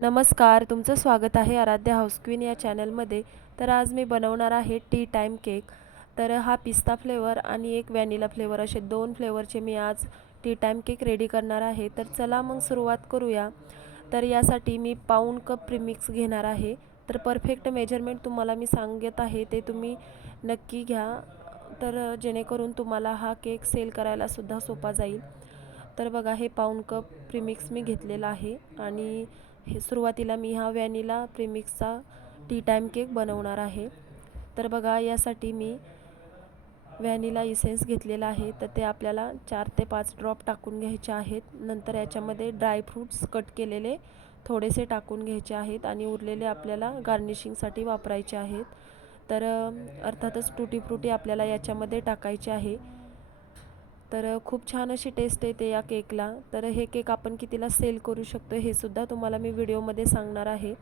नमस्कार तुमचं स्वागत आहे आराध्य हाऊस क्वीन या चॅनलमध्ये. तर आज मी बनवणार आहे टी टाईम केक. तर हा पिस्ता फ्लेवर आणि एक व्हॅनिला फ्लेवर असे दोन फ्लेवरचे मी आज टी टाईम केक रेडी करणार आहे. तर चला मग सुरुवात करूया. तर यासाठी मी पाऊण कप प्रिमिक्स घेणार आहे. तर परफेक्ट मेजरमेंट तुम्हाला मी सांगत आहे ते तुम्ही नक्की घ्या. तर जेणेकरून तुम्हाला हा केक सेल करायलासुद्धा सोपा जाईल. तर बघा हे पाऊण कप प्रीमिक्स मी घेतलेला आहे आणि हे सुरुवातीला मी हा व्हॅनिला प्रीमिक्सचा टी टाईम केक बनवणार आहे. तर बघा यासाठी मी व्हॅनिला इसेन्स घेतलेला आहे. तर ते आपल्याला चार ते पाच ड्रॉप टाकून घ्यायचे आहेत. नंतर याच्यामध्ये ड्रायफ्रूट्स कट केलेले थोडेसे टाकून घ्यायचे आहेत आणि उरलेले आपल्याला गार्निशिंगसाठी वापरायचे आहेत. तर अर्थातच टुटी फ्रुटी आपल्याला याच्यामध्ये टाकायचे आहे. तर खूप छान अशी टेस्ट येते या केकला. तर हे केक आपण कितीला सेल करू शकतो हे सुद्धा तुम्हाला मी व्हिडिओमध्ये सांगणार आहे.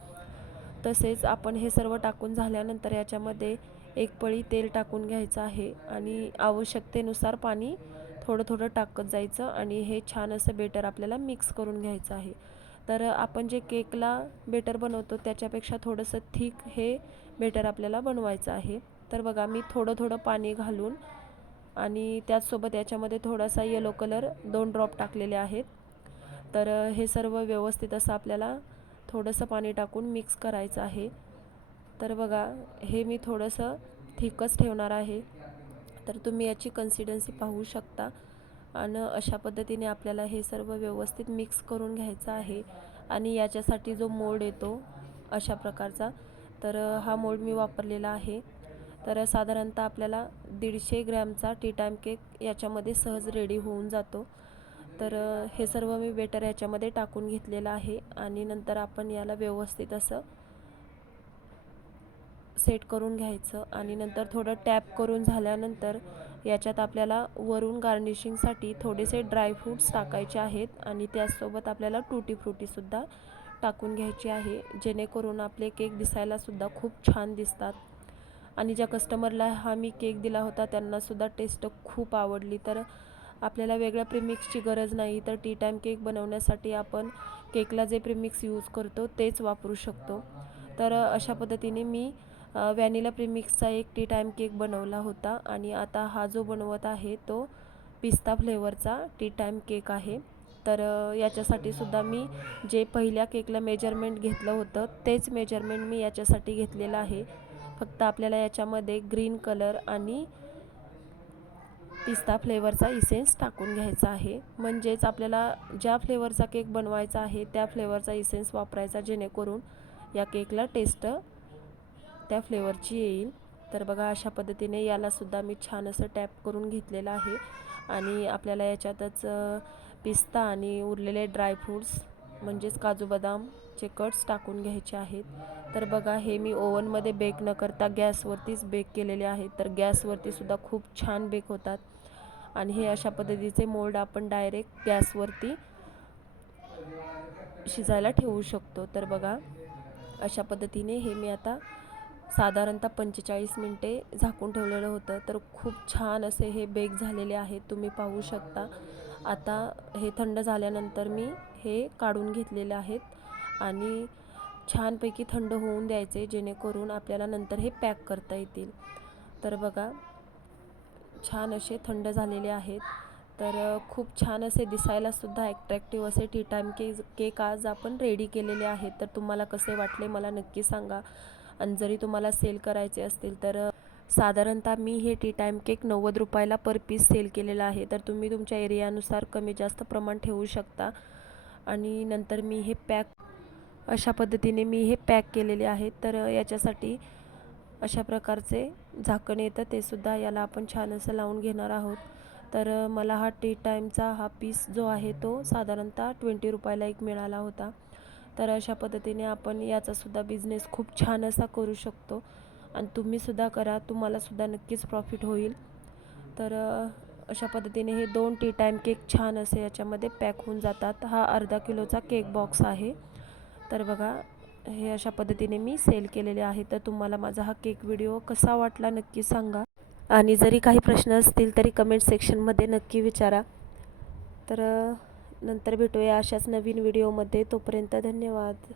तसेच आपण हे सर्व टाकून झाल्यानंतर याच्यामध्ये एक पळी तेल टाकून घ्यायचं आहे आणि आवश्यकतेनुसार पाणी थोडं थोडं टाकत जायचं आणि हे छान असं बेटर आपल्याला मिक्स करून घ्यायचं आहे. तर आपण जे केकला बेटर बनवतो त्याच्यापेक्षा थोडंसं थिक हे बेटर आपल्याला बनवायचं आहे. तर बघा मी थोडं थोडं पाणी घालून आणि त्याचसोबत याच्यामध्ये थोडासा येलो कलर दोन ड्रॉप टाकलेले आहेत. तर हे सर्व व्यवस्थित असं आपल्याला थोडंसं पाणी टाकून मिक्स करायचं आहे. तर बघा हे मी थोडंसं थिकच ठेवणार आहे. तर तुम्ही याची कन्सिडन्सी पाहू शकता. आणि अशा पद्धतीने आपल्याला हे सर्व व्यवस्थित मिक्स करून घ्यायचं आहे. आणि याच्यासाठी जो मोड येतो अशा प्रकारचा तर हा मोड मी वापरलेला आहे. तर साधारणतः आपल्याला दीडशे ग्रॅमचा टी टाईम केक याच्यामध्ये सहज रेडी होऊन जातो. तर हे सर्व मी बेटर याच्यामध्ये टाकून घेतलेलं आहे आणि नंतर आपण याला व्यवस्थित असं सेट करून घ्यायचं आणि नंतर थोडं टॅप करून झाल्यानंतर याच्यात आपल्याला वरून गार्निशिंगसाठी थोडेसे ड्रायफ्रूट्स टाकायचे आहेत आणि त्याचसोबत आपल्याला टुटी फ्रुटीसुद्धा टाकून घ्यायची आहे. जेणेकरून आपले केक दिसायलासुद्धा खूप छान दिसतात. आणि ज्या कस्टमरला हा मी केक दिला होता त्यांनासुद्धा टेस्ट खूप आवडली. तर आपल्याला वेगळ्या प्रिमिक्सची गरज नाही. तर टी टाईम केक बनवण्यासाठी आपण केकला जे प्रिमिक्स यूज करतो तेच वापरू शकतो. तर अशा पद्धतीने मी व्हॅनिला प्रिमिक्सचा एक टी टाईम केक बनवला होता. आणि आता हा जो बनवत आहे तो पिस्ता फ्लेवरचा टी टाईम केक आहे. तर याच्यासाठी सुद्धा मी जे पहिल्या केकला मेजरमेंट घेतलं होतं तेच मेजरमेंट मी याच्यासाठी घेतलेलं आहे. फक्त आपल्याला याच्यामध्ये ग्रीन कलर आणि पिस्ता फ्लेवरचा इसेन्स टाकून घ्यायचा आहे. म्हणजेच आपल्याला ज्या फ्लेवरचा केक बनवायचा आहे त्या फ्लेवरचा इसेन्स वापरायचा जेणेकरून या केकला टेस्ट त्या फ्लेवरची येईल. तर बघा अशा पद्धतीने यालासुद्धा मी छान असं टॅप करून घेतलेलं आहे. आणि आपल्याला याच्यातच पिस्ता आणि उरलेले ड्रायफ्रूट्स म्हणजेच काजू बदाम चे कट्स टाकून घ्यायचे आहेत. तर बघा हे मी ओव्हनमध्ये बेक न करता गॅसवरतीच बेक केलेले आहेत. तर गॅसवरतीसुद्धा खूप छान बेक होतात. आणि हे अशा पद्धतीचे मोल्ड आपण डायरेक्ट गॅसवरती शिजायला ठेवू शकतो. तर बघा अशा पद्धतीने हे मी आता साधारणतः पंचेचाळीस मिनटे झाकून ठेवलेलं होतं. तर खूप छान असे हे बेक झालेले आहेत. तुम्ही पाहू शकता. आता हे थंड झाल्यानंतर मी हे काढून घेतलेले आहेत. आणि छानपैकी थंड होऊन द्यायचे जेणेकरून आपल्याला नंतर हे पॅक करता येतील. तर बघा छान असे थंड झालेले आहेत. तर खूप छान असे दिसायलासुद्धा ॲट्रॅक्टिव्ह असे टी टाईम केज केक आज आपण रेडी केलेले आहेत. तर तुम्हाला कसे वाटले मला नक्की सांगा. आणि जरी तुम्हाला सेल करायचे असतील तर साधारणतः मी हे टी टाईम केक नव्वद रुपयाला पर पीस सेल केलेला आहे. तर तुम्ही तुमच्या एरियानुसार कमी जास्त प्रमाण ठेवू शकता. आणि नंतर मी हे पॅक अशा पद्धतीने मी हे पॅक केलेले आहेत तर याच्यासाठी अशा प्रकारचे झाकण येतं. ते सुद्धा याला आपण छान असं लावून घेणार आहोत. तर मला हा टी टाईमचा हा पीस जो आहे तो साधारणतः ट्वेंटी रुपयाला एक मिळाला होता. तर अशा पद्धतीने आपण याचासुद्धा बिझनेस खूप छान असा करू शकतो. आणि तुम्हीसुद्धा करा. तुम्हालासुद्धा नक्कीच प्रॉफिट होईल. तर अशा पद्धतीने हे दोन टी टाईम केक छान असे याच्यामध्ये पॅक होऊन जातात. हा अर्धा किलोचा केक बॉक्स आहे. तर बघा हे अशा पद्धतीने मी सेल केलेले आहे तर तुम्हाला माझा हा केक व्हिडिओ कसा वाटला नक्की सांगा. आणि जरी काही प्रश्न असतील तरी कमेंट सेक्शनमध्ये नक्की विचारा. तर नंतर भेटूया अशाच नवीन व्हिडिओमध्ये तोपर्यंत धन्यवाद.